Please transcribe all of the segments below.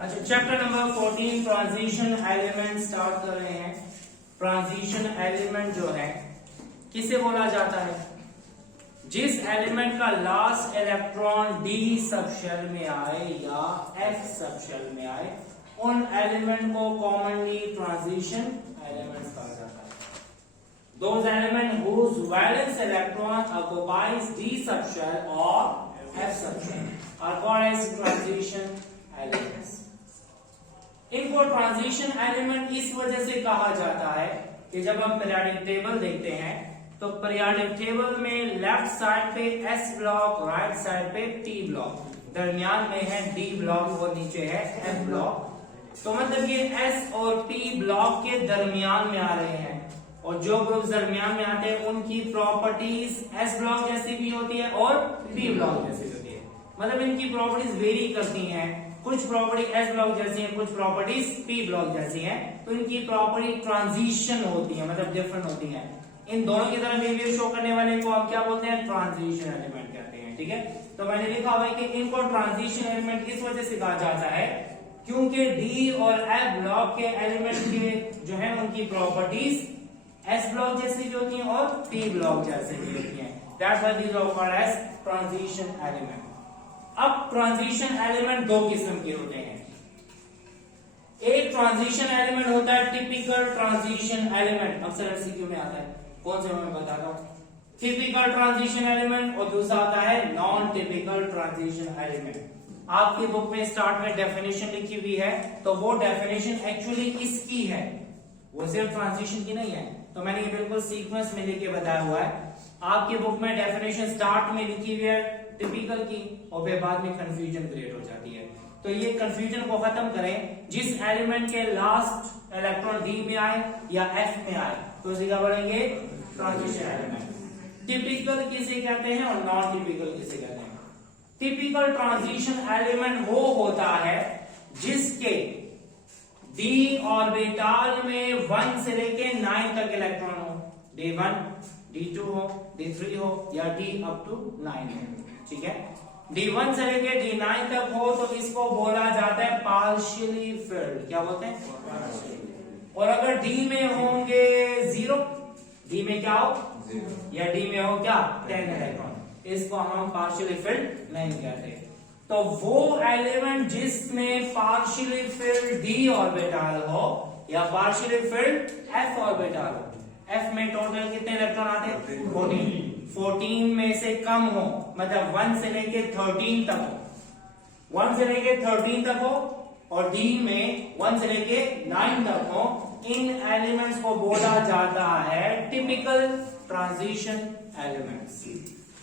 अच्छा, chapter number 14 transition element start कर रहे हैं। ट्रांजिशन एलिमेंट जो है किसे बोला जाता है? जिस एलिमेंट का last electron D sub shell में आए या एफ सब शेल में आए, उन एलिमेंट को कॉमनली ट्रांजिशन एलिमेंट कहा जाता है। Those element whose valence electron occupies d subshell or f subshell are called as transition elements. इनको ट्रांजिशन एलिमेंट इस वजह से कहा जाता है कि जब हम पीरियोडिक टेबल देखते हैं तो पीरियोडिक टेबल में लेफ्ट साइड पे एस ब्लॉक, राइट साइड पे टी ब्लॉक, दरमियान में है डी ब्लॉक और नीचे है एफ ब्लॉक। तो मतलब ये एस और पी ब्लॉक के दरमियान में आ रहे हैं, और जो ग्रुप दरमियान में आते हैं उनकी प्रॉपर्टीज एस ब्लॉक जैसी भी होती है और पी ब्लॉक जैसी होती है। मतलब इनकी प्रॉपर्टीज वेरी करती हैं, कुछ प्रॉपर्टी एस ब्लॉक जैसी हैं, कुछ प्रॉपर्टीज पी ब्लॉक जैसी हैं। तो इनकी प्रॉपर्टी ट्रांजिशन होती है, मतलब डिफरेंट होती है। इन दोनों की तरफ बिहेवियर शो करने वाले को हम क्या बोलते हैं? ट्रांजिशन एलिमेंट कहते हैं। ठीक है, तो मैंने लिखा हुआ है कि इनको ट्रांजिशन एलिमेंट इस वजह से कहा जाता है क्योंकि डी और एफ ब्लॉक के एलिमेंट के जो है उनकी प्रॉपर्टीज एस ब्लॉक जैसी भी होती हैं और पी ब्लॉक जैसी भी होती हैं। That's why these are called as transition element. अब ट्रांजिशन एलिमेंट दो किस्म के होते हैं। एक ट्रांजिशन एलिमेंट होता है टिपिकल ट्रांजिशन एलिमेंट, अक्सर एमसीक्यू में आता है। कौन से मैं बताता हूं? टिपिकल ट्रांजिशन एलिमेंट, और दूसरा आता है नॉन टिपिकल ट्रांजिशन एलिमेंट। आपकी बुक में स्टार्ट में डेफिनेशन लिखी हुई है, तो वो डेफिनेशन एक्चुअली इसकी है, वो सिर्फ ट्रांजिशन की नहीं है। तो मैंने ये बिल्कुल सीक्वेंस में लिख के बताया हुआ है। आपकी बुक में डेफिनेशन स्टार्ट में लिखी हुई है टिपिकल की, और फिर बाद में कंफ्यूजन क्रिएट हो जाती है। तो ये कंफ्यूजन को खत्म करें, जिस एलिमेंट के लास्ट इलेक्ट्रॉन डी में आए या एफ में आए तो उसी का बोलेंगे ट्रांजिशन एलिमेंट। टिपिकल किसे कहते हैं और नॉन टिपिकल किसे कहते हैं? टिपिकल ट्रांजिशन एलिमेंट वो होता है जिसके डी ऑर्बिटल में 1 से लेके 9 तक इलेक्ट्रॉन हो, D1, D2 हो, D3 हो या D अप टू 9 हो। ठीक है, D1 से लेके D9 तक हो तो इसको बोला जाता है पार्शियली फिल्ड। क्या बोलते हैं? और अगर D में होंगे 0, D में क्या हो 0, या D में हो क्या 10 इलेक्ट्रॉन, इसको हम पार्शियली फिल्ड नहीं कहते। तो वो एलिमेंट जिसमें पार्शियली फिल्ड d ऑर्बिटल हो या पार्शियली फिल्ड f ऑर्बिटल हो, f में टोटल कितने इलेक्ट्रॉन आते हैं? 14 में से कम हो, मतलब 1 से लेके 13 तक हो, 1 से लेके 13 तक हो, और d में 1 से लेके 9 तक हो, इन एलिमेंट्स को बोला जाता है typical transition elements.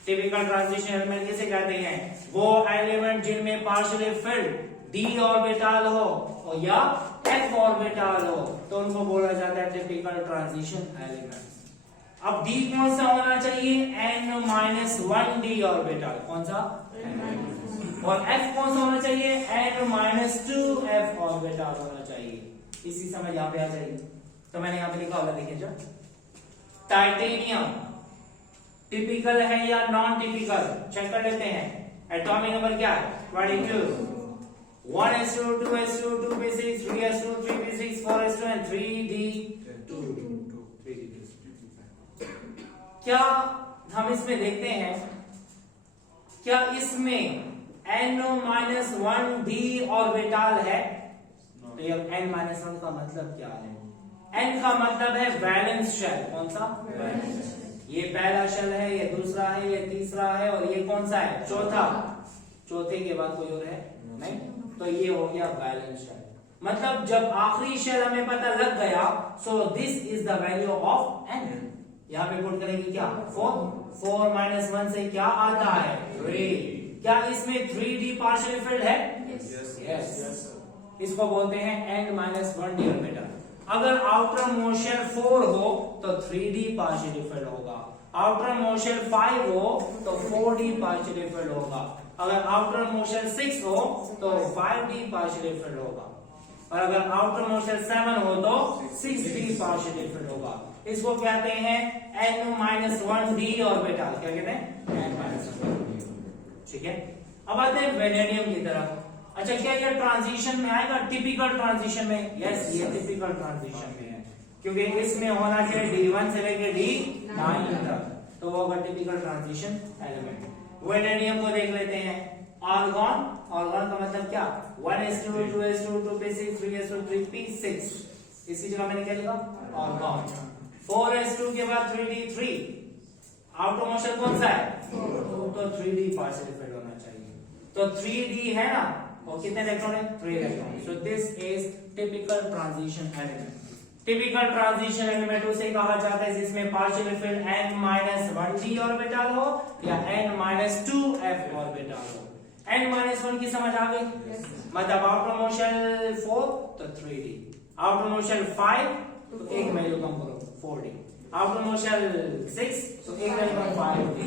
Typical transition element किसे कहते हैं? वो एलिमेंट जिनमें पार्शियली फिल्ड d ऑर्बिटल हो और या f ऑर्बिटल हो, तो उनको बोला जाता है टिपिकल ट्रांजिशन एलिमेंट। अब d कौन सा होना चाहिए? n-1 d orbital. कौन सा? और f कौन सा होना चाहिए? n-2 f ऑर्बिटल होना चाहिए। इसी समय यहां पे आ जाइए, तो मैंने यहां पे लिखा होगा, देखिए जो टाइटेनियम टिपिकल है या नॉन टिपिकल, चेक कर लेते हैं। एटॉमिक नंबर क्या है? 22। 1s2 2s2 2p6 3s2 3p6 4s2 and 3d2। क्या हम इसमें देखते हैं, क्या इसमें n-1 d ऑर्बिटल है? तो ये n-1 का मतलब क्या है? n का मतलब है वैलेंस शेल। कौन सा? ये पहला शेल है, ये दूसरा है, ये तीसरा है, और ये कौन सा है? चौथा। चौथे के बाद कोई और है नहीं, तो ये हो गया वैलेंस शेल। मतलब जब आखिरी शेल हमें पता लग गया, so this is the value of n। यहाँ पे पुट करेंगे क्या? 4 माइनस 1 से क्या आता है? 3। क्या इसमें 3d पार्शियल फिल्ड है? यस। इसको बोलते हैं n-1 d ऑर्बिटल। अगर आउटर मोशन 4 हो तो 3d पार्शियली फिल्ड होगा, आउटर मोशन 5 हो तो 4d पार्शियली फिल्ड होगा, अगर आउटर मोशन 6 हो तो 5d पार्शियली फिल्ड होगा, और अगर आउटर मोशन 7 हो तो 6d पार्शियली फिल्ड होगा। इसको कहते हैं n-1 d ऑर्बिटल। क्या कहते हैं? n-1 d। ठीक है, अब आते हैं वेनेडियम की तरफ। अच्छा क्या ये ट्रांजिशन में आएगा, टिपिकल ट्रांजिशन में? यस, ये टिपिकल ट्रांजिशन में है, क्योंकि इसमें होना चाहिए D1 से लेकर D9 तक, तो वो होगा टिपिकल ट्रांजिशन एलिमेंट। वेनेडियम को देख लेते हैं। आर्गन, आर्गन का मतलब क्या? 1s2 2s2 2p6 3s2 3p6, इसी जगह मैंने क्या लिखा? आर्गन। 4s2 के बाद 3d3, आउटर मोशन कौन सा है? तो 3d पार्शियल इफेक्ट होना चाहिए, तो 3d है ना, और कितने इलेक्ट्रॉन है? 3 electron. So this is typical transition element. Typical transition element उसे कहा जाता है जिसमें पार्शियल इफेक्ट n-1d ऑर्बिटल हो या n-2f ऑर्बिटल हो। n-1 की समझ आ गई? मतलब आउटर मोशन 4 तो 3d, आउटर मोशन 5 तो एक वैल्यू कम करो 4d, आउटर मोशन 6 तो एक वैल्यू कम 5d।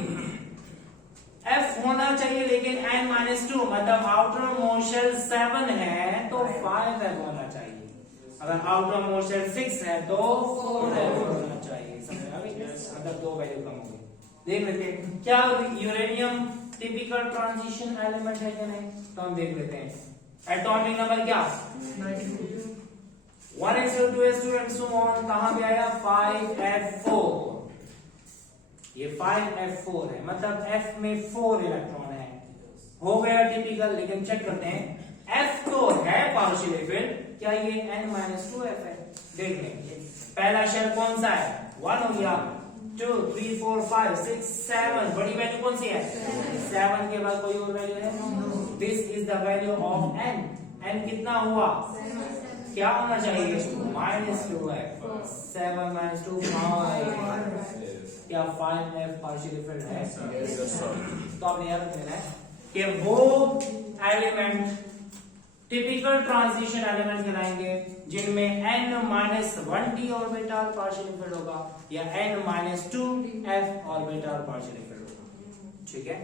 f होना चाहिए लेकिन n-2 मतलब आउटर मोशन 7 है तो 5f होना चाहिए, अगर आउटर मोशन 6 है तो 4f होना चाहिए। समझ आ गई? मतलब 2 वैल्यू कम हो गई। देख लेते हैं क्या यूरेनियम टिपिकल ट्रांजिशन एलिमेंट है क्या नहीं, तो हम देख लेते हैं। एटॉमिक नंबर क्या? 1s2 2s2 and so on, कहां पे आया? 5f4, ये 5f4 है, मतलब f में 4 इलेक्ट्रॉन है, हो गया टिपिकल। लेकिन चेक करते हैं f तो है पार्शियल इफेक्ट, क्या ये n-2f है? देख लेंगे। पहला शेल कौन सा है? 1 हो गया, 2 3 4 5 6 7, बड़ी वैल्यू कौन सी है? 7 के बाद कोई और वैल्यू है? This is the value of n। n कितना हुआ? क्या होना चाहिए? -2f। 7 - 2 5, क्या 5f पार्शियल इफेक्ट है? तो आपने याद रखना है कि वो एलिमेंट टिपिकल ट्रांजिशन एलिमेंट कहलाएंगे जिनमें n-1d ऑर्बिटल पार्शियल इफेक्ट होगा या n-2f ऑर्बिटल पार्शियल इफेक्ट होगा। ठीक है।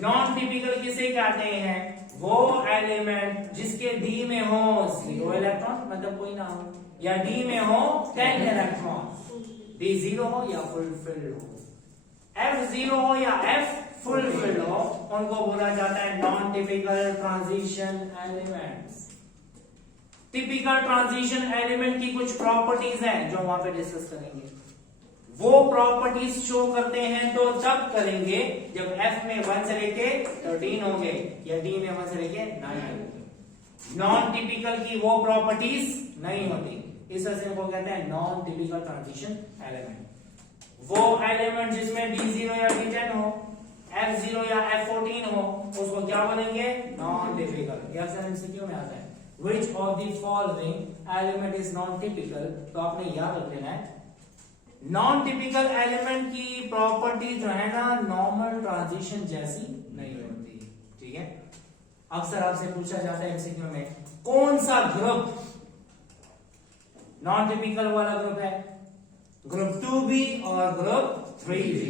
नॉन टिपिकल किसे कहते हैं? वो एलिमेंट जिसके d में हो 0 इलेक्ट्रॉन, मतलब कोई ना हो, या d में हो 10 इलेक्ट्रॉन, d 0 हो या फुलफिल्ड हो, f 0 हो या f फुलफिल्ड हो, उनको बोला जाता है non typical transition elements. Typical transition element की कुछ प्रॉपर्टीज हैं जो वहां पे डिस्कस करेंगे। वो प्रॉपर्टीज शो करते हैं तो तब करेंगे जब f में 1 से लेके 13 होंगे या d में 1 से लेके 9 होंगे। नॉन टिपिकल की वो प्रॉपर्टीज नहीं होती, इस वजह से इनको कहते हैं नॉन टिपिकल ट्रांजिशन एलिमेंट। वो एलिमेंट जिसमें d0 या d10 हो, f0 या f14 हो, उसको क्या बोलेंगे? Non typical. ये अक्सर एमसीक्यू में आता है, which of the following element is non typical, तो आपने याद रख लेना है नॉन टिपिकल एलिमेंट की प्रॉपर्टी जो है ना नॉर्मल ट्रांजिशन जैसी नहीं होती। ठीक है। अक्सर आपसे पूछा जाता है एमसीक्यू में कौन सा ग्रुप नॉन टिपिकल वाला ग्रुप है? ग्रुप 2b और group 3b।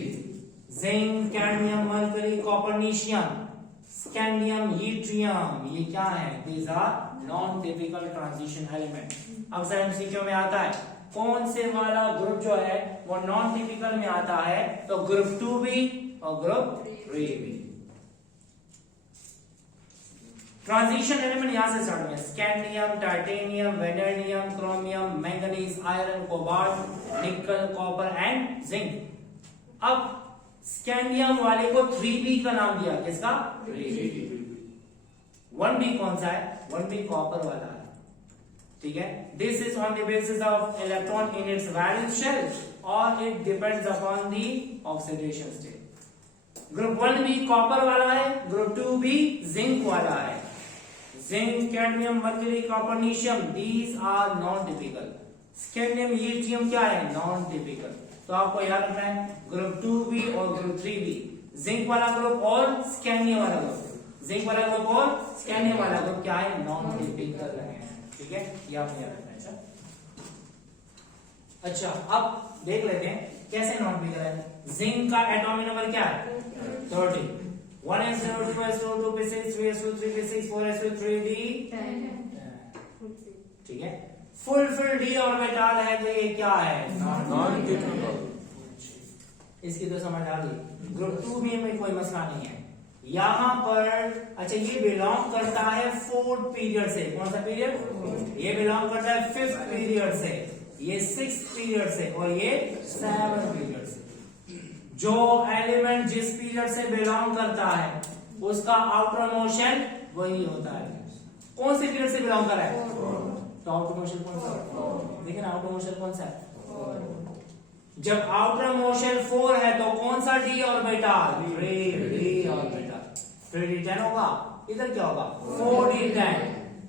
Zinc, cadmium, mercury, copernicium, scandium, yttrium, ये क्या है? These are non typical transition element. अक्सर एमसीक्यू में आता है कौन से वाला ग्रुप जो है वो नॉन टिपिकल में आता है, तो ग्रुप 2b और ग्रुप 3b। ट्रांजिशन एलिमेंट यहां से स्टार्ट हुए, scandium, titanium, vanadium, chromium, manganese, iron, cobalt, निकल, कॉपर एंड जिंक। अब स्कैंडियम वाले को 3b का नाम दिया, किसका? 3b। 1b कौन सा है? 1b कॉपर वाला है। ठीक है। This is on the basis of electron in its valence shell और it depends upon the oxidation state. Group 1b copper वाला है, ग्रुप 2b जिंक वाला है। Zinc, cadmium, mercury, copernicium, these are non typical. Scandium, yttrium क्या है? Non typical. तो आपको याद रखना है ग्रुप 2b और ग्रुप 3b, जिंक वाला ग्रुप और स्कैंडियम वाला ग्रुप। जिंक वाला ग्रुप और स्कैंडियम वाला ग्रुप क्या है? नॉन टिपिकल है। ठीक है, ये आपने याद रखना है। अच्छा, अब देख लेते हैं कैसे नॉन टिपिकल है। जिंक का एटॉमिक नंबर क्या है? 30। 1s0 2s2 2p6 3s2 3p6 4s2 3d 10। ठीक है। फुलफिल डी ऑर्बिटल है तो ये क्या है? Non typical. इसकी तो समझ आ गई। ग्रुप 2b में कोई मसला नहीं है, यहाँ पर अच्छा ये बिलोंग करता है 4th पीरियड से। कौन सा पीरियड? ये बिलोंग करता है 5th पीरियड से, ये 6th पीरियड से और ये 7th पीरियड से। जो एलिमेंट जिस पीरियड से बिलोंग करता है उसका आउटर मोशन वही होता है। कौन से पीरियड से बिलोंग कर रहा है? तो आउटर मोशन कौन सा है? देखिए ना, आउटर मोशन कौन सा है? जब आउटर मोशन 4 है तो कौन सा D orbital? 3D orbital. 3D10 होगा, इधर क्या होगा? 4D10,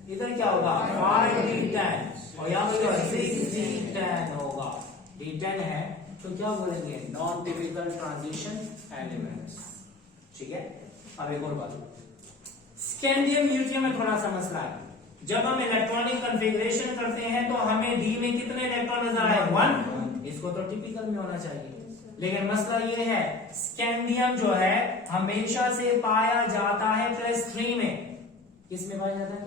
इधर क्या होगा? 5D10 और यहाँ पर 6D10 होगा। D10 है तो क्या बोलेंगे? Non typical transition elements. ठीक है, अब एक और बात, स्कैंडियम यूटियम में थोड़ा सा मसला है। जब हम इलेक्ट्रॉनिक कॉन्फ़िगरेशन करते हैं तो हमें डी में कितने इलेक्ट्रॉन नजर आए? 1। इसको तो टिपिकल में होना चाहिए, लेकिन मसला ये है स्कैंडियम जो है हमेशा से पाया जाता है +3 में। किस में पाया जाता है?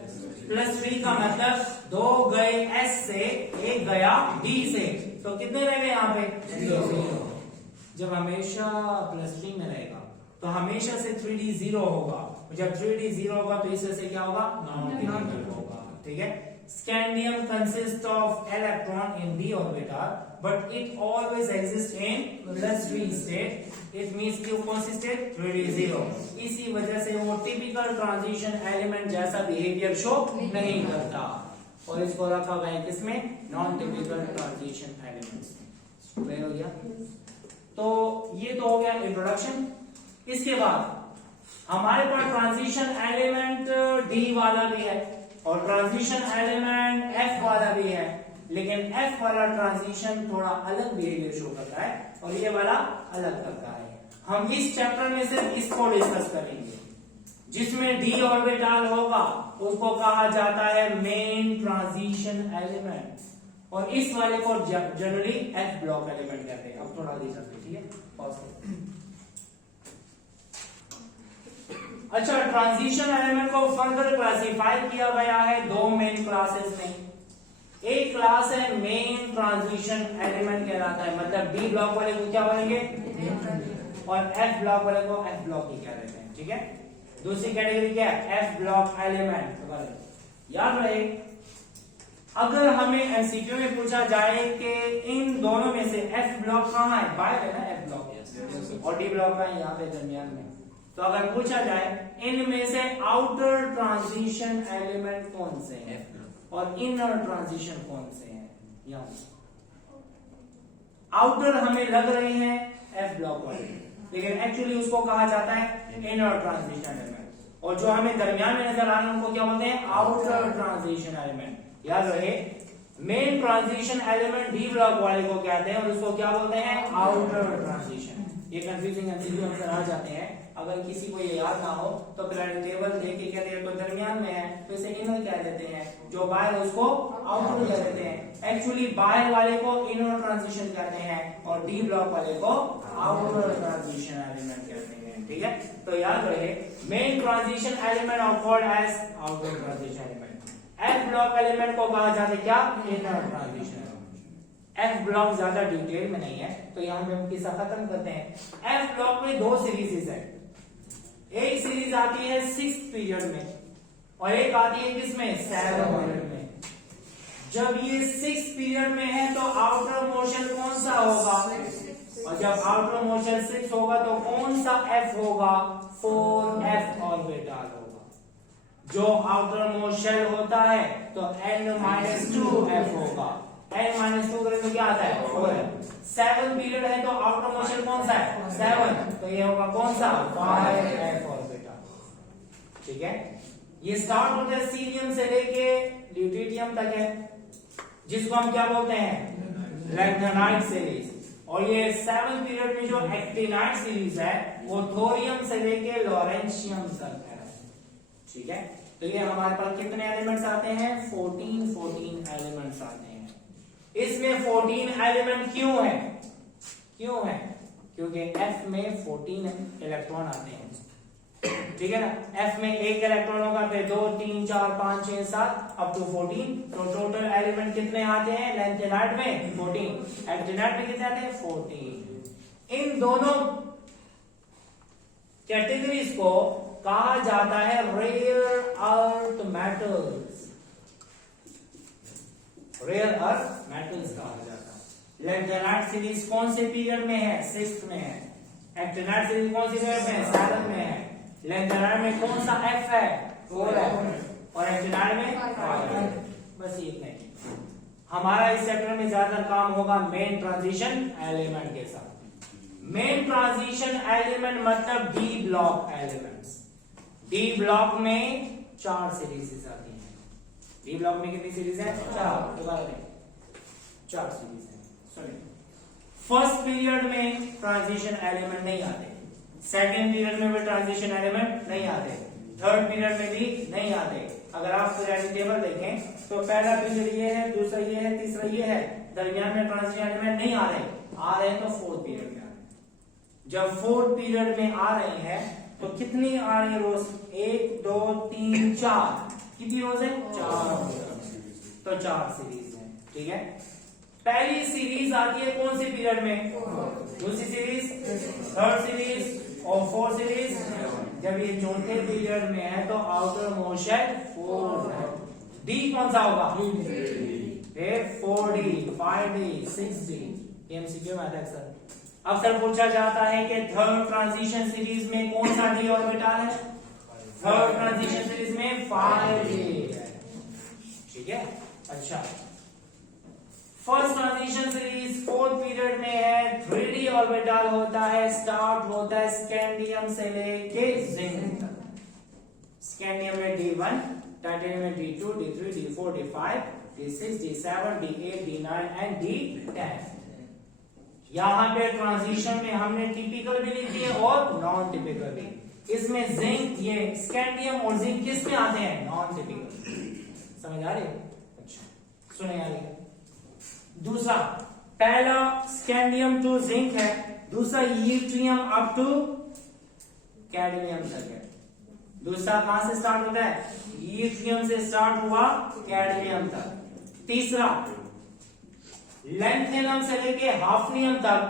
+3 का मतलब 2 गए S से, 1 गया D से, तो कितने रह गए यहाँ पे? 0। जब हमेशा +3 में रहेगा तो हमेशा से 3D 0 होगा। जब 3D 0 होगा तो इससे से क्या होगा? नॉन टिपिकल होगा। ठीक है, scandium consists of electron in d orbital, but it always exists in +3 state. It means कि कौन सी स्टेट? 3D 0। इसी वजह से वो टिपिकल ट्रांजिशन एलिमेंट जैसा बिहेवियर शो नहीं करता और इसको रखा गया है किसमें? Non typical transition elements. Clear हो गया? तो ये तो हो गया इंट्रोडक्शन। इसके बाद हमारे पास ट्रांजिशन एलिमेंट डी वाला भी है और ट्रांजिशन एलिमेंट एफ वाला भी है, लेकिन एफ वाला ट्रांजिशन थोड़ा अलग बिहेवियर शो करता है और ये वाला अलग करता है। हम इस चैप्टर में सिर्फ इसको डिस्कस करेंगे। जिसमें डी ऑर्बिटल होगा उसको कहा जाता है मेन ट्रांजिशन एलिमेंट और इस वाले को जनरली एफ ब्लॉक एलिमेंट कहते हैं। अब थोड़ा आगे चलते हैं, ठीक है? पॉज करो। अच्छा, ट्रांजिशन एलिमेंट को फर्दर क्लासिफाई किया गया है 2 मेन क्लासेस में। एक क्लास है मेन ट्रांजिशन एलिमेंट कहलाता है, मतलब डी ब्लॉक वाले को क्या बोलेंगे? और एफ ब्लॉक वाले को एफ ब्लॉक ही कह रहे हैं। ठीक है, दूसरी कैटेगरी क्या है? F block element. याद रहे, अगर हमें एमसीक्यू में पूछा जाए कि इन दोनों में से एफ ब्लॉक कहाँ है? बाहर है ना एफ ब्लॉक, और डी ब्लॉक है यहाँ पे दरमियान में। तो अगर पूछा जाए इनमें से आउटर ट्रांजिशन एलिमेंट कौन से हैं और इनर ट्रांजिशन कौन से हैं, यहाँ आउटर हमें लग रहे हैं एफ ब्लॉक वाले, लेकिन एक्चुअली उसको कहा जाता है इनर ट्रांजिशन एलिमेंट, और जो हमें दरमियान में नजर आ रहे हैं उनको क्या बोलते हैं? Outer transition element. याद रहे, main transition element D block वाले को कहते हैं और उसको क्या बोलते हैं? Outer transition. ये कंफ्यूजिंग एमसीक्यू अक्सर आ जाते हैं, अगर किसी को ये याद ना हो तो पीरियोडिक टेबल देख के कहते हैं तो दरमियान में है तो इसे इनर कह देते हैं, जो बाहर है उसको आउटर कह देते हैं। एक्चुअली बाहर वाले को इनर ट्रांजिशन कहते हैं और डी ब्लॉक वाले को आउटर ट्रांजिशन एलिमेंट कहते हैं। ठीक है, तो याद रहे main transition element are called as outer transition element. F block element को कहा जाता है क्या? Inner transition. एफ ब्लॉक ज्यादा डिटेल में नहीं है तो यहां पे हम किस्सा खत्म करते हैं। एफ ब्लॉक में 2 सीरीज है, एक सीरीज आती है 6th पीरियड में और एक आती है किसमें? 7th पीरियड में। जब ये 6th पीरियड में है तो आउटर मोशन कौन सा होगा? और जब आउटर मोशन 6 होगा तो कौन सा एफ होगा? 4f ऑर्बिटल होगा। जो आउटर मोशन होता है तो n-2f होगा। n-2 करें तो क्या आता है? 4f। 7th पीरियड है तो आउटर मोशन कौन सा है? 7, तो ये होगा कौन सा? 5f orbital. ठीक है, ये स्टार्ट होता है सीरियम से लेके ल्यूटियम तक है, जिसको हम क्या बोलते हैं? Lanthanide series. और ये 7th पीरियड में जो एक्टिनाइट सीरीज है वो थोरियम से लेके लॉरेंशियम तक है। ठीक है, तो ये हमारे पास कितने एलिमेंट्स आते हैं? 14 एलिमेंट्स आते हैं। इसमें 14 एलिमेंट क्यों है? क्यों है? क्योंकि F में 14 इलेक्ट्रॉन आते हैं। ठीक है ना, F में 1 इलेक्ट्रॉन होगा, फिर 2 3 4 5 6 7 अप टू 14, तो टोटल एलिमेंट कितने आते हैं लैंथेनाइट में? 14। एक्टिनाइट में कितने आते हैं? 14। इन दोनों कैटेगरीज को कहा जाता है rare earth metals, rare earth metals कहा जाता है। लैंथेनाइट सीरीज कौन से पीरियड में है? 6th में है। एक्टिनाइट सीरीज कौन सी पीरियड में है? 7th में है। लैंथेनाइट में कौन सा F है? 4 है, और एक्टिनाइट में 5 है। बस ये नहीं, हमारा इस चैप्टर में ज्यादा काम होगा मेन ट्रांजिशन एलिमेंट के साथ। मेन ट्रांजिशन एलिमेंट मतलब D block elements. D block में 4 सीरीज आती हैं। डी ब्लॉक में कितनी सीरीज है? 4 सीरीज है। सॉरी, फर्स्ट पीरियड में ट्रांजिशन एलिमेंट नहीं आते, सेकंड पीरियड में भी ट्रांजिशन एलिमेंट नहीं आते, थर्ड पीरियड में भी नहीं आते। अगर आप पीरियोडिक टेबल देखें तो पहला पीरियड ये है, दूसरा ये है, तीसरा ये है, दरमियान में ट्रांजिशन एलिमेंट नहीं आ रहे तो फोर्थ पीरियड में आ रहे। जब फोर्थ पीरियड में आ रहे हैं तो कितनी आ रही है रोज? 1 2 3 4। कितनी रोज है? 4। तो 4 सीरीज है। ठीक है, पहली सीरीज आती है कौन से पीरियड में? दूसरी सीरीज, थर्ड सीरीज और फोर्थ सीरीज। जब ये चौथे पीरियड में है तो आउटर मोशन 4 है। डी कौन सा होगा? 4D 5D 6D। एमसीक्यू में आता है सर। अक्सर पूछा जाता है कि थर्ड ट्रांजिशन सीरीज में कौन सा डी ऑर्बिटल है? थर्ड ट्रांजिशन सीरीज में 5D है। ठीक है, अच्छा, first transition series fourth period में है, 3D ऑर्बिटल होता है, स्टार्ट होता है स्कैंडियम से लेके जिंक तक। स्कैंडियम में D1, टाइटेनियम में D2, D3, D4, D5, D6, D7, D8, D9 and D10। यहां पे ट्रांजिशन में हमने टिपिकल भी लिख दिए और नॉन टिपिकल भी। इसमें जिंक, ये स्कैंडियम और जिंक किस में आते हैं? Non typical. समझ आ रही है? अच्छा, सुने आ रही है। दूसरा, पहला स्कैंडियम टू जिंक है, दूसरा यट्रियम अप टू कैडमियम तक है। दूसरा कहां से स्टार्ट होता है? यट्रियम से स्टार्ट हुआ कैडमियम तक। तीसरा, लैंथेनम से लेके हाफनियम तक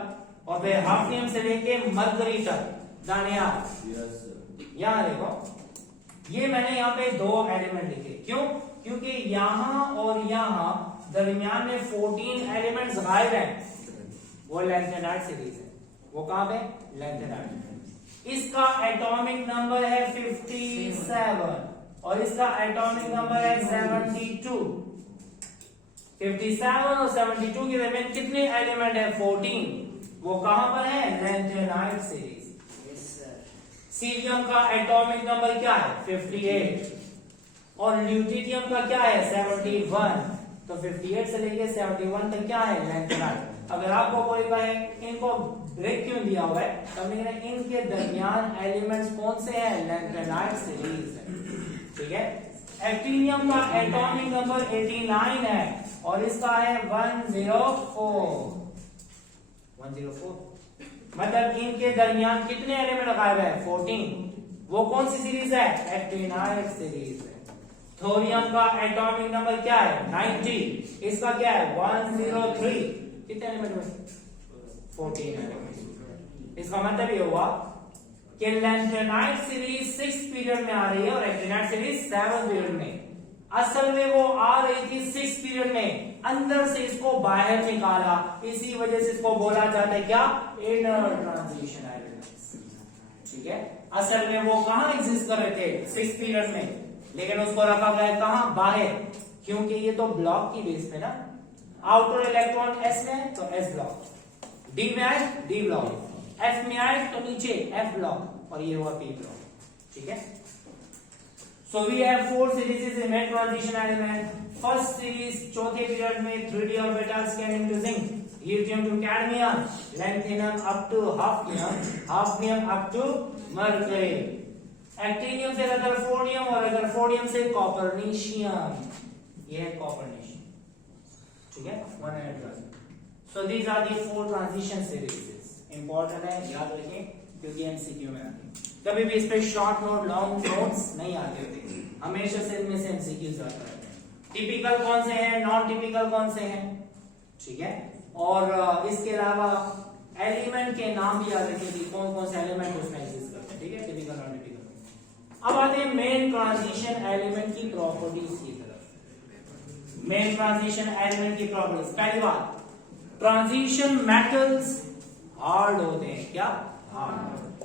और फिर हाफनियम से लेके मरकरी तक। जानिया यहां देखो, ये मैंने यहाँ पे 2 एलिमेंट लिखे। क्यों? क्योंकि यहां और यहां दरमियान में 14 एलिमेंट्स गायब हैं। वो लैंथेनाइट सीरीज है। वो कहां पे? लैंथेनाइट। इसका एटॉमिक नंबर है 57 और इसका एटॉमिक नंबर है 72। 57 और 72 के दरमियान कितने एलिमेंट है? 14। वो कहां पर है? Lanthanide series. सीरियम का एटॉमिक नंबर क्या है? 58 और ल्यूटिनियम का क्या है? 71। तो 58 से लेके 71 तक क्या है? लैंथेनाइट। अगर आपको कोई कहे इनको ब्रेक क्यों दिया हुआ है, तो हमने इनके दरमियान एलिमेंट्स कौन से हैं? लैंथेनाइट सीरीज है। ठीक है, एक्टिनियम का एटॉमिक नंबर 89 है और इसका है 104। मतलब इनके दरमियान कितने एलिमेंट गायब है? 14। वो कौन सी सीरीज है? एक्टिनाइट सीरीज है। थोरियम का एटॉमिक नंबर क्या है? 90। इसका क्या है? 103। कितने एलिमेंट हुए? 14 एलिमेंट। इसका मतलब ये हुआ कि लैंथेनाइट सीरीज 6th पीरियड में आ रही है और एक्टिनाइट सीरीज 7th पीरियड में। असल में वो आ रही थी 6th पीरियड में, अंदर से इसको बाहर निकाला, इसी वजह से इसको बोला जाता है क्या? Inner transition elements. ठीक है, असल में वो कहां एग्जिस्ट कर रहे थे? 6th पीरियड में, लेकिन उसको रखा गया कहां? बाहर। क्योंकि ये तो ब्लॉक की बेस पे ना, आउटर इलेक्ट्रॉन S में है तो S ब्लॉक, D में आए D ब्लॉक, F में आए तो नीचे F ब्लॉक और ये हुआ P ब्लॉक। ठीक है, so we have 4 series in main transition element. First series चौथे पीरियड में 3D orbitals scanning to zinc, lithium to cadmium, lanthanum up to hafnium, hafnium up to mercury. Actinium से rutherfordium और rutherfordium से कॉपरनीशियम। ये है कॉपरनीशियम। ठीक है, 100%। So these are the 4 transition series. Important है, याद रखें क्योंकि एमसीक्यू में आते हैं। कभी भी इस पे शॉर्ट नोट, लॉन्ग नोट्स नहीं आते होते, हमेशा से इनमें से एमसीक्यूज आता है। टिपिकल कौन से हैं, नॉन टिपिकल कौन से हैं। ठीक है, और इसके अलावा एलिमेंट के नाम भी याद रखें कि कौन कौन से एलिमेंट उसमें एग्जिस्ट करते हैं। ठीक है। अब आते हैं मेन ट्रांजिशन एलिमेंट की प्रॉपर्टीज की तरफ। मेन ट्रांजिशन एलिमेंट की प्रॉपर्टीज, पहली बात, ट्रांजिशन मेटल्स हार्ड होते हैं, क्या हार्ड,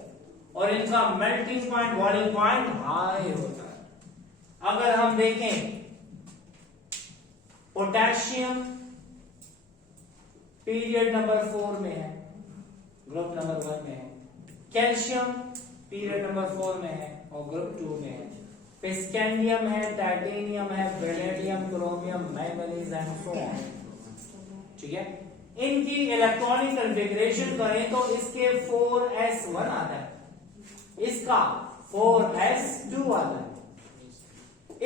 और इनका melting point boiling point high होता है। अगर हम देखें पोटेशियम पीरियड नंबर 4 में है, ग्रुप नंबर 1 में है, कैल्शियम पीरियड नंबर 4 में है और ग्रुप 2 में है, फिर स्कैंडियम है, टाइटेनियम है, vanadium, chromium, manganese and so on, ठीक है। इनकी इलेक्ट्रॉनिक कॉन्फ़िगरेशन करें तो इसके 4s1 आता है, इसका 4s2 आता है,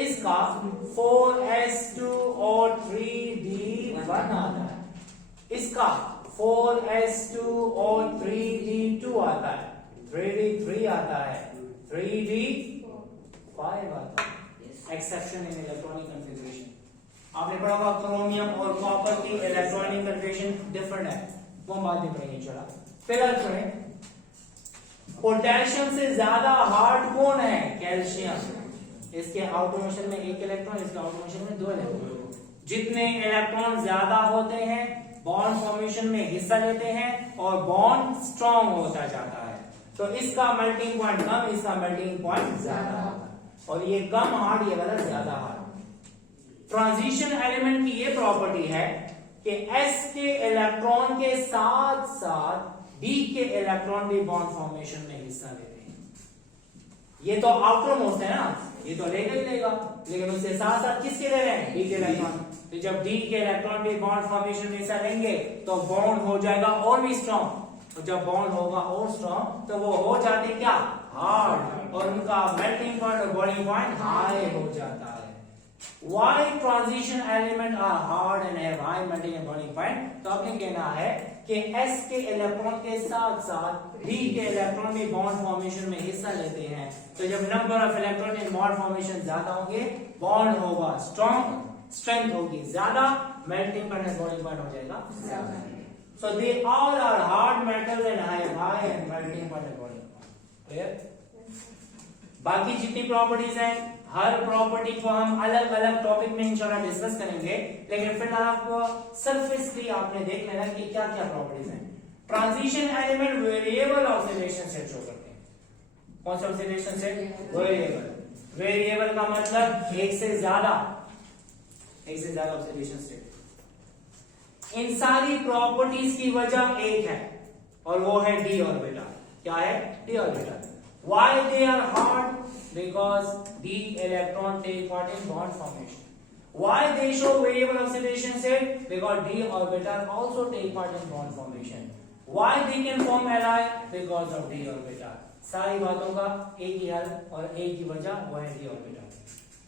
इसका 4s2 और 3d1 आता है, इसका 4s2 और 3d2 आता है, 3d3 आता है, 3d5 आता है। एक्सेप्शन इन इलेक्ट्रॉनिक कॉन्फ़िगरेशन, आपने पढ़ा होगा क्रोमियम और कॉपर की इलेक्ट्रॉनिक कॉन्फ़िगरेशन डिफरेंट है, वो हम बाद में पढ़ेंगे। चला फिलहाल सुने, पोटेशियम से ज्यादा हार्ड कौन है? कैल्शियम। इसके आउटर मोशन में 1 इलेक्ट्रॉन, इसके आउटर मोशन में 2 इलेक्ट्रॉन। जितने इलेक्ट्रॉन ज्यादा होते हैं बॉन्ड फॉर्मेशन में हिस्सा लेते हैं और बॉन्ड स्ट्रॉन्ग होता जाता है। तो इसका मेल्टिंग पॉइंट कम, इसका मेल्टिंग पॉइंट ज्यादा होता है, और ये कम हार्ड, ये वाला ज्यादा हार्ड। ट्रांजिशन एलिमेंट की ये प्रॉपर्टी है कि s के इलेक्ट्रॉन के साथ साथ d के इलेक्ट्रॉन भी बॉन्ड फॉर्मेशन में हिस्सा लेते हैं। ये तो आउटर मोस्ट है ना, ये तो लेगा ही लेगा, लेकिन उसके साथ साथ किसके ले रहे हैं? d के इलेक्ट्रॉन। तो जब d के इलेक्ट्रॉन भी बॉन्ड फॉर्मेशन में हिस्सा लेंगे तो बॉन्ड हो जाएगा और भी स्ट्रॉन्ग, और जब बॉन्ड होगा और स्ट्रॉन्ग तो वो हो जाते क्या? हार्ड, और उनका मेल्टिंग पॉइंट और बॉइलिंग पॉइंट हाई हो जाता है। Why transition element are hard and have high melting and boiling point? तो आपने कहना है कि s के इलेक्ट्रॉन के साथ साथ d के इलेक्ट्रॉन भी बॉन्ड फॉर्मेशन में हिस्सा लेते हैं। तो जब number of electron in bond formation ज्यादा होंगे, बॉन्ड होगा स्ट्रॉन्ग, स्ट्रेंथ होगी ज्यादा, melting point and boiling point हो जाएगा ज्यादा। So they all are hard metals and high and melting point and boiling point. Clear? बाकी जितनी प्रॉपर्टीज हैं, हर प्रॉपर्टी को हम अलग अलग टॉपिक में इंशाल्लाह डिस्कस करेंगे, लेकिन फिलहाल आपको सरफेसली आपने देख लेना कि क्या क्या प्रॉपर्टीज हैं। Transition element variable oxidation state show करते हैं। कौन सा ऑक्सीडेशन स्टेट? वेरिएबल। वेरिएबल का मतलब एक से ज्यादा ऑक्सीडेशन स्टेट। इन सारी प्रॉपर्टीज की वजह एक है, और वो है d ऑर्बिटल। क्या है? d orbital. Why they are hard? Because d electron take part in bond formation. Why they show variable oxidation state? Because d orbital also take part in bond formation. Why they can form alloy? Because of d orbital. सारी बातों का एक ही हल और एक ही वजह, वो है d orbital।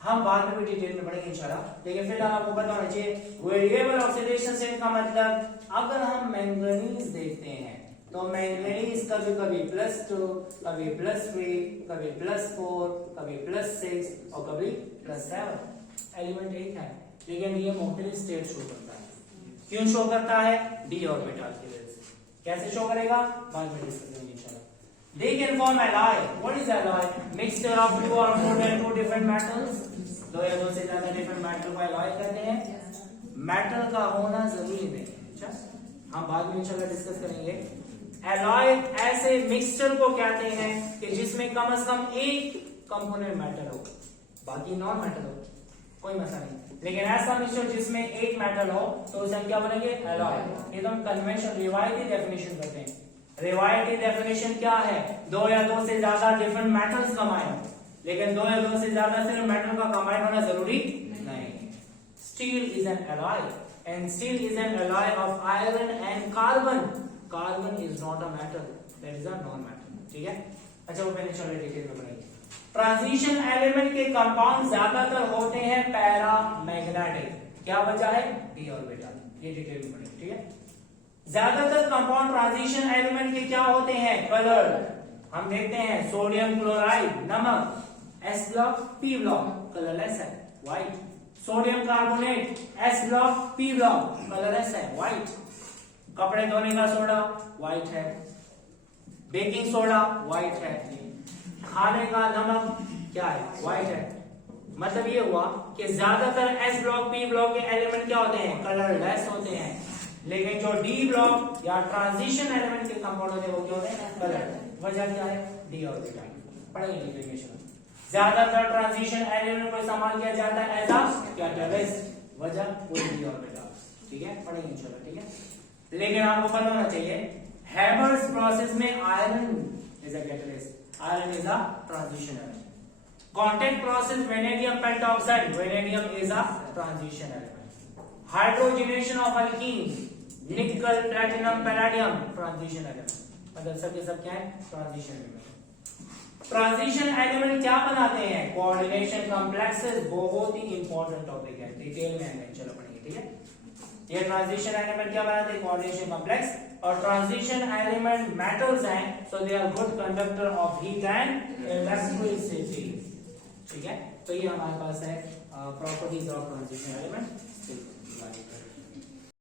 हम बाद में भी डिटेल में पढ़ेंगे इंशाल्लाह, लेकिन फिलहाल आपको पता होना चाहिए वेरिएबल ऑक्सीडेशन स्टेट का मतलब, अगर हम मैंगनीज देखते हैं तो मैंगनीज कभी कभी +2, कभी +3, कभी +4, कभी +6 और कभी +7 एलिमेंट एक है, लेकिन ये मुख्तलिफ स्टेट शो करता है। क्यों शो करता है? d ऑर्बिटल की वजह से। कैसे शो करेगा? बाद में डिस्कस करेंगे इंशाल्लाह। They can form alloy. What is alloy? Mixture of 2 or more than 2 different metals. 2 या 2 से ज्यादा डिफरेंट मेटल को alloy कहते हैं। मेटल का होना जरूरी नहीं है, अच्छा, हम बाद में इंशाल्लाह डिस्कस करेंगे। alloy ऐसे मिक्सचर को कहते हैं कि जिसमें कम से कम एक कंपोनेंट मेटल हो, बाकी नॉन मेटल हो, कोई मसला नहीं, लेकिन ऐसा मिक्सचर जिसमें एक मेटल हो तो उसे हम क्या बोलेंगे? alloy। ये तो हम कन्वेंशन रिवायती डेफिनेशन करते हैं। रिवायती डेफिनेशन क्या है? 2 या 2 से ज्यादा डिफरेंट मेटल्स कंबाइन, लेकिन 2 या 2 से ज्यादा सिर्फ मेटल का कंबाइन होना जरूरी नहीं। Steel is an alloy, and steel is an alloy of iron and carbon. Carbon is not a metal, that is a non metal, ठीक है। अच्छा, वो पहले चलो डिटेल में पढ़ेंगे। ट्रांजिशन एलिमेंट के कंपाउंड ज्यादातर होते हैं पैरामैग्नेटिक। क्या वजह है? d orbital. ये डिटेल में पढ़ेंगे, ठीक है। ज्यादातर कंपाउंड ट्रांजिशन एलिमेंट के क्या होते हैं? कलर। हम देखते हैं सोडियम क्लोराइड, नमक, S block P block, colourless है, white. Sodium carbonate, S block P block, colourless है, व्हाइट। कपड़े धोने का सोडा व्हाइट है, बेकिंग सोडा व्हाइट है, खाने का नमक क्या है, व्हाइट है। मतलब ये हुआ कि ज्यादातर एस ब्लॉक पी ब्लॉक के एलिमेंट क्या होते हैं, कलरलेस होते हैं, लेकिन जो डी ब्लॉक या ट्रांजिशन एलिमेंट के कंपाउंड होते हैं वो क्या होते हैं, कलर्ड। वजह क्या है, डी ऑर्बिटल। पढ़ेंगे डेफिनेशन। ज्यादातर ट्रांजिशन एलिमेंट को इस्तेमाल किया जाता है एज अ कैटलिस्ट, वजह वो डी ऑर्बिटल। ठीक है, पढ़ेंगे इंशाल्लाह। ठीक है, लेकिन आपको पता होना चाहिए हैबर्स प्रोसेस में iron is a catalyst, iron is a transition element. Contact process vanadium pentoxide, vanadium is a transition element. Hydrogenation of alkyne, निकल प्लैटिनम पैलेडियम, ट्रांजिशन एलिमेंट। मतलब सब के सब क्या है, ट्रांजिशन एलिमेंट। ट्रांजिशन एलिमेंट क्या बनाते हैं, कोऑर्डिनेशन कॉम्प्लेक्सेस। बहुत ही इंपॉर्टेंट टॉपिक है, डिटेल में आएंगे चलो पढ़ेंगे। ठीक है, ये ट्रांजिशन एलिमेंट क्या बनाते हैं, कोऑर्डिनेशन कॉम्प्लेक्स। और ट्रांजिशन एलिमेंट मेटल्स हैं, so they are good conductor of heat and electricity. ठीक है, तो ये हमारे पास है प्रॉपर्टीज ऑफ ट्रांजिशन एलिमेंट।